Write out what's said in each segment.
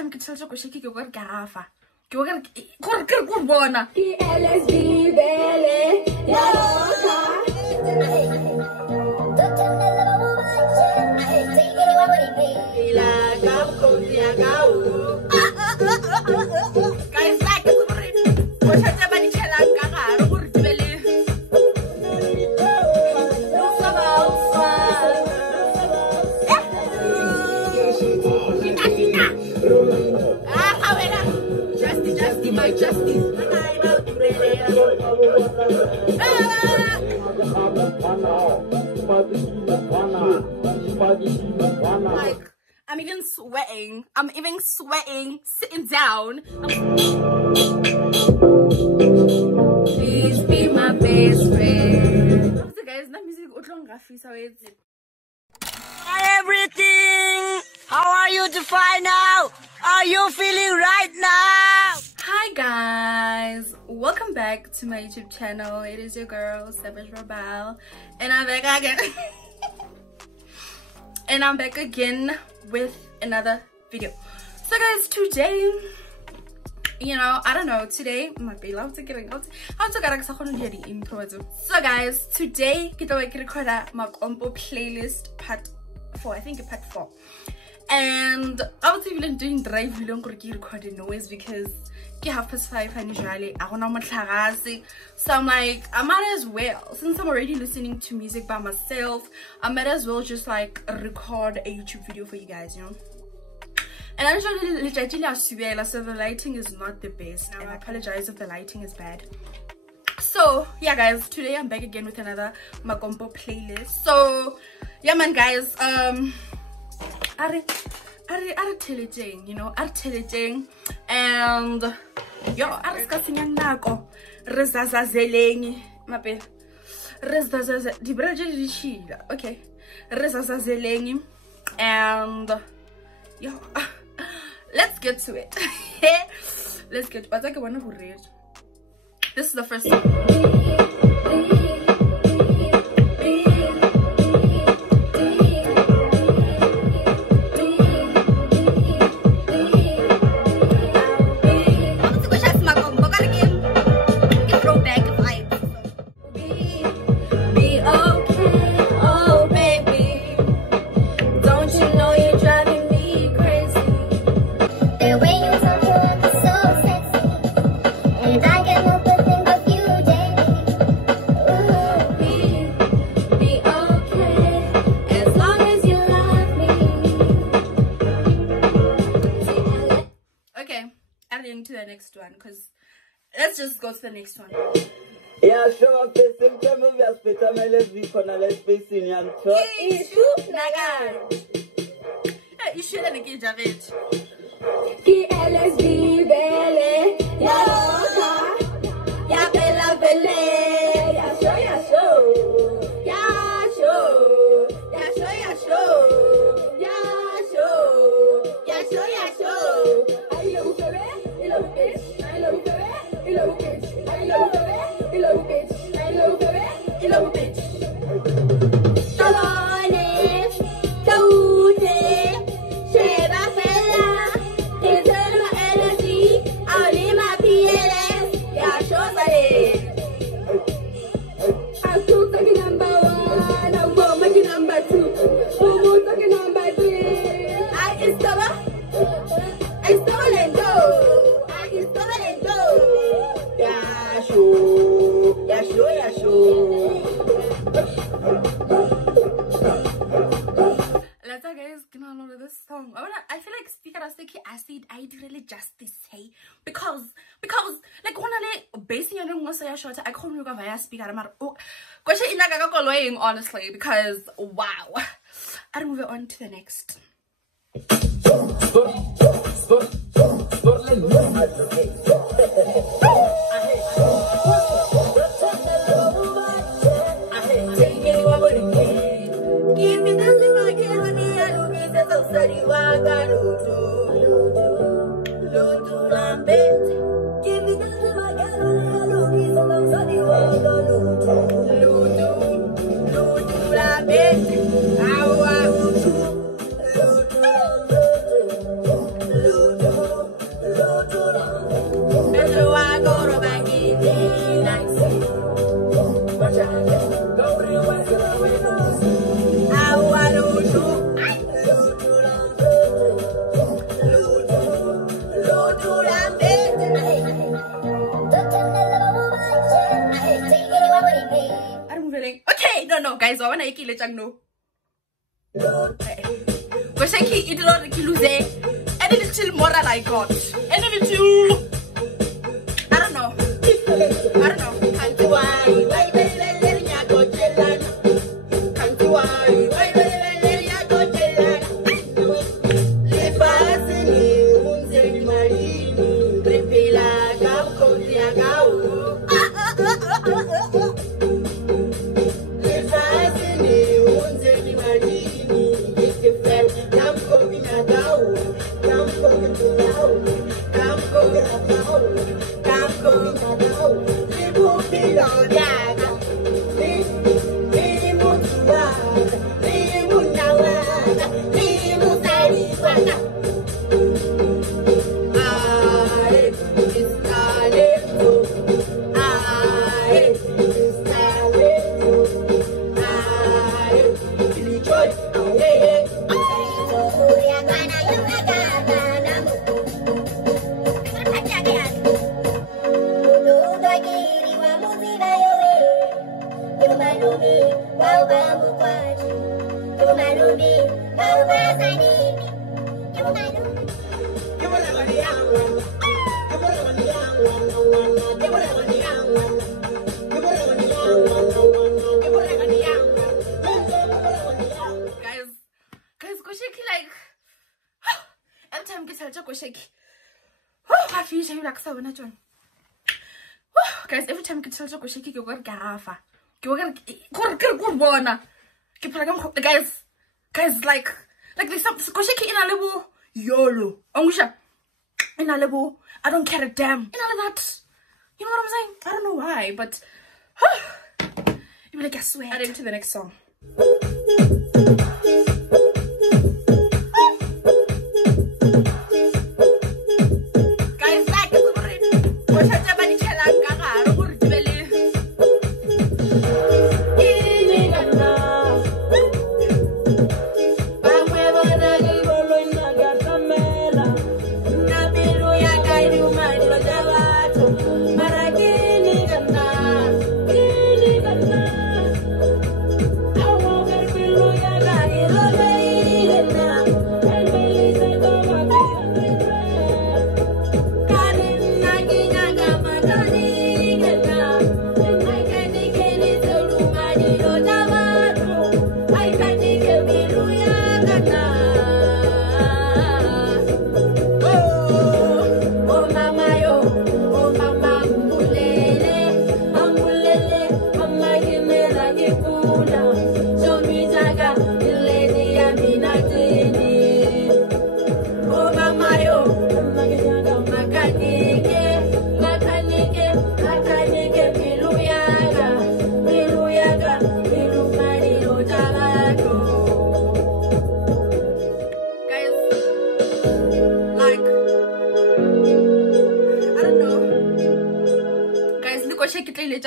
time ke tshela go shake ke go re gafa ke go bona ke LSD bele ya lota Dr Nel take it away ila ga ko ya ga guys like go tshetse ba di tshela ka gare go re dibele my justice. Like, I'm even sweating sitting down. Please be my best friend. So guys, that music Hi everything! How are you to find out? Are you feeling right now? Hi guys, welcome back to my YouTube channel. It is your girl Shebeshxt Justin, and I'm back again. And I'm back again with another video. So guys, today, you know, I don't know, today might be loud to get out. So guys, today kita record a Makompo playlist part 4, I think part 4. And I was even doing drive video recording noise because it's 5:30 and usually I don't know. So I'm like, I might as well, since I'm already listening to music by myself, I might as well just like record a YouTube video for you guys, you know. And I so the lighting is not the best, and I apologize if the lighting is bad. So yeah guys, today I'm back again with another Makompo playlist. So yeah man guys, are telling, you know, are telling, and yo are discussing yang nako rezazazeleng mape rezazaze di breje di chila, okay, rezazazeleng, and yo let's get to it. Let's get to it. This is the first song. To the next one, because let's just go to the next one. Yeah, sure. Facing them, we are split. I'm let's face in young truck. You should have get Javet. LSD bele, ya lota, ya bella bele, ya show, ya show, ya show, ya show, ya show, ya show, ya show, ya show. I love baby, I love bitch, I love baby, I love bitch, I love baby, I love bitch, I love baby, I love bitch. Talone, taute, sheba fella, deserve my energy, I'll leave my PLS, yeah, show it. I'm still talking number 1, I'm going number 2, I'm talking number 3. I discover Lenzo. Yeah, show. Yeah, show, yeah, show. Let's go guys, get on over this song. I feel like speaker acid I did really justice, hey, because like when I basing on I shot I can't remember via speaker honestly, because wow. I'll move on to the next. Give me Gosheki le jang no. Gosheki it not lose any little moral I got. Any little I don't know. Can't do why can't do why guys, every time I get told Gosheki, you got gafa. You got guys, like there's some Gosheki in a level YOLO. Angusha in a level, I don't care a damn. In all of that. You know what I'm saying? I don't know why, but you be like, I swear. Add into the next song.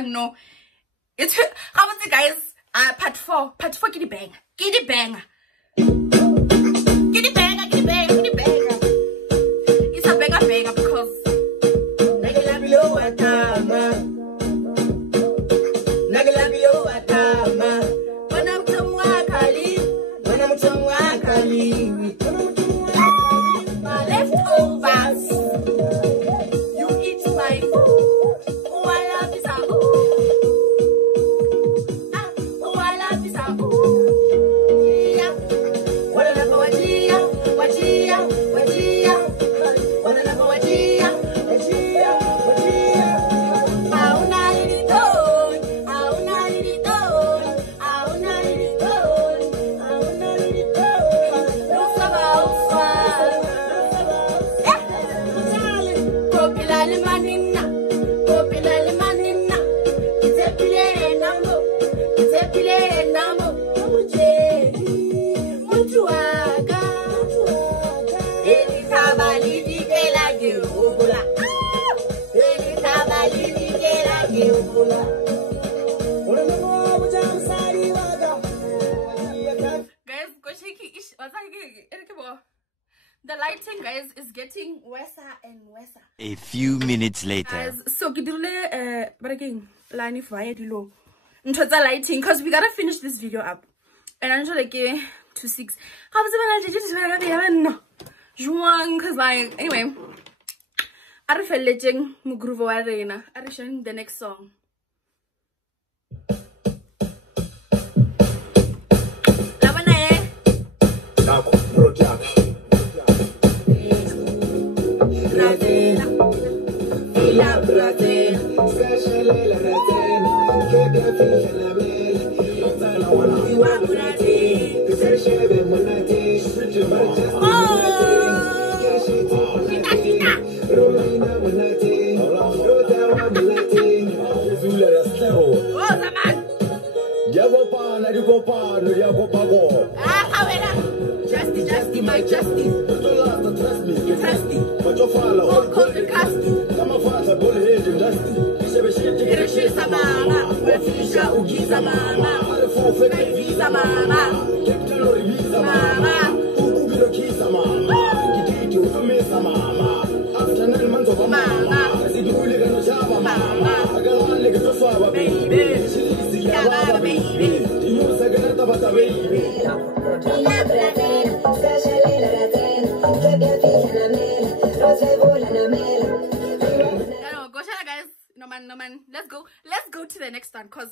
No, it's how was it, guys? Part 4 kitty bang. Kitty bang. Kitty bang, kitty bang, kitty bang. It's a banger because my leftovers. You eat my food. The lighting, guys, is getting worse and worse. A few minutes later. Guys, so but again, line if I do low. Into the lighting, because we gotta finish this video up. and I'm like 2 6. How was it? Because like anyway, I feel letting Mugruvo Arena. I showing the next song. Justy, my Justy. You trust me. But your father, all called the casty. Come on, father, go ahead and dusty. Shebeshkt Mama, Refusha Ugiza Mama, Visa Mama, Visa Mama, Ubilo Kisa Mama, Kitty to Mesa Mama, after 9 months of Mama, as you live in Java Mama, I got one leg to swab, baby, she's the baby, you second about the baby. No man, let's go to the next one, cause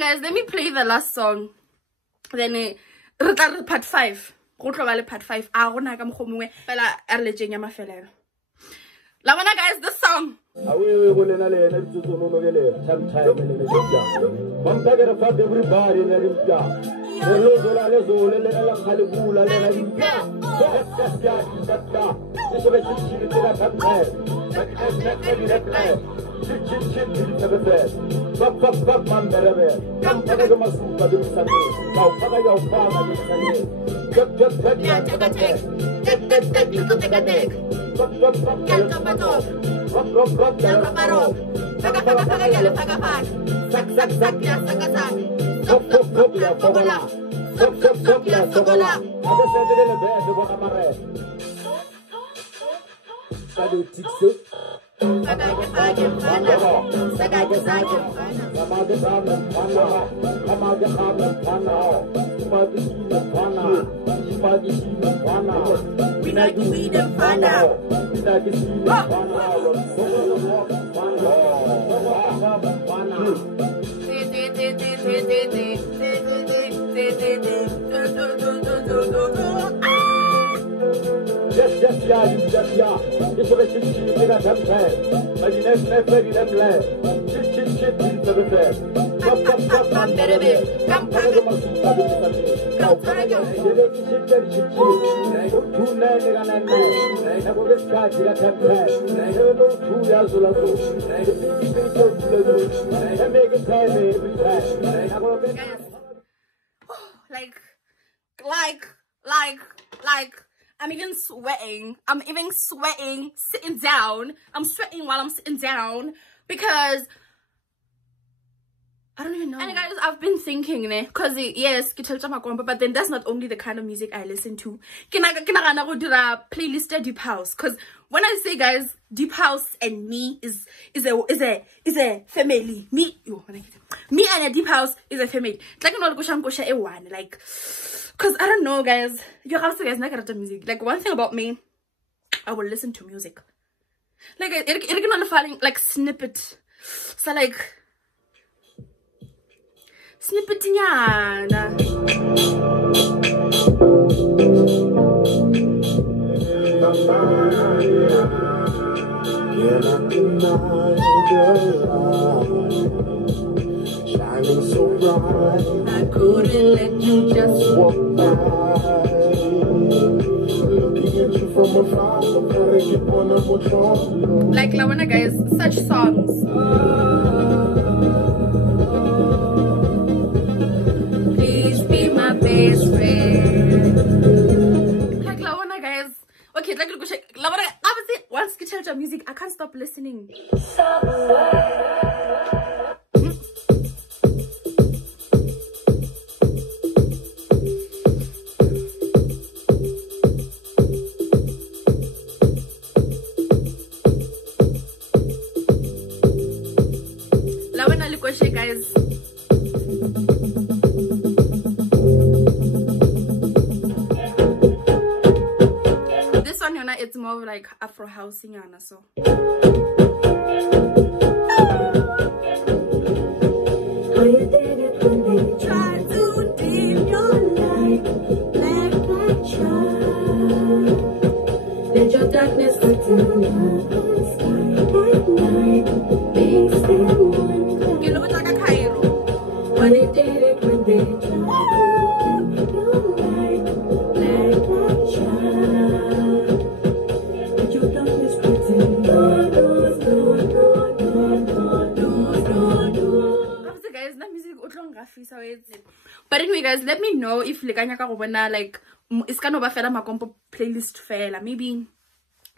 guys, let me play the last song. Then part 5. Part 5. Guys, this song. I'm even sweating sitting down. I'm sweating while I'm sitting down because I don't even know. And guys, I've been thinking, because yes, but then that's not only the kind of music I listen to. Playlist deep house, because when I say, guys, deep house and me is a family. Me and a deep house is a family. Like because I don't know, guys. You have to guys not music. Like one thing about me, I will listen to music. Like it can like snippet. So like snippet Yet I deny your light, shining so bright. I couldn't let you just walk by. Looking at you from afar, gotta keep on up with your. Like Lawana guys, such songs. Please be my best friend. Like Lawana guys. Okay, like Lawana, obviously once you tell your music, I can't stop listening. Guys, this one, Yona, it's more like Afro housing, Yana. So try to dim your light, black child. Let your darkness continue at night. Makes them when they did it, when they tried to keep your light, black child. But you don't just pretend. Obviously, guys, that music but anyway, guys, let me know if like it's kind of a fella Makompo playlist fella, maybe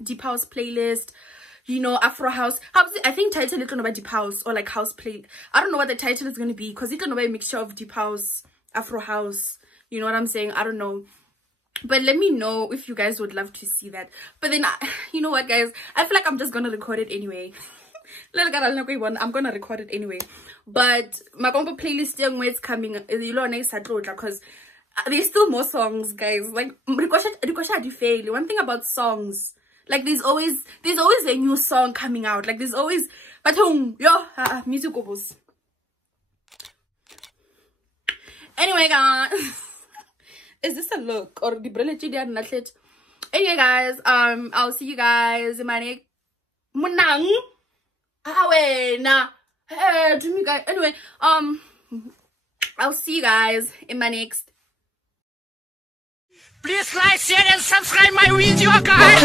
deep house playlist. You know, Afro house. I think title is gonna be deep house or like house play. I don't know what the title is gonna be because it's gonna be a mixture of deep house, Afro house. You know what I'm saying? I don't know. But let me know if you guys would love to see that. But then, you know what, guys? I feel like I'm just gonna record it anyway. I'm gonna record it anyway. But my combo playlist where it's coming, because there's still more songs, guys. Like, one thing about songs. Like there's always a new song coming out. Like there's always music gobos. Anyway, guys, is this a look or the brelechi not it? Anyway, guys, I'll see you guys in my next munang. Anyway, I'll see you guys in my next. Please like, share, and subscribe my video, guys.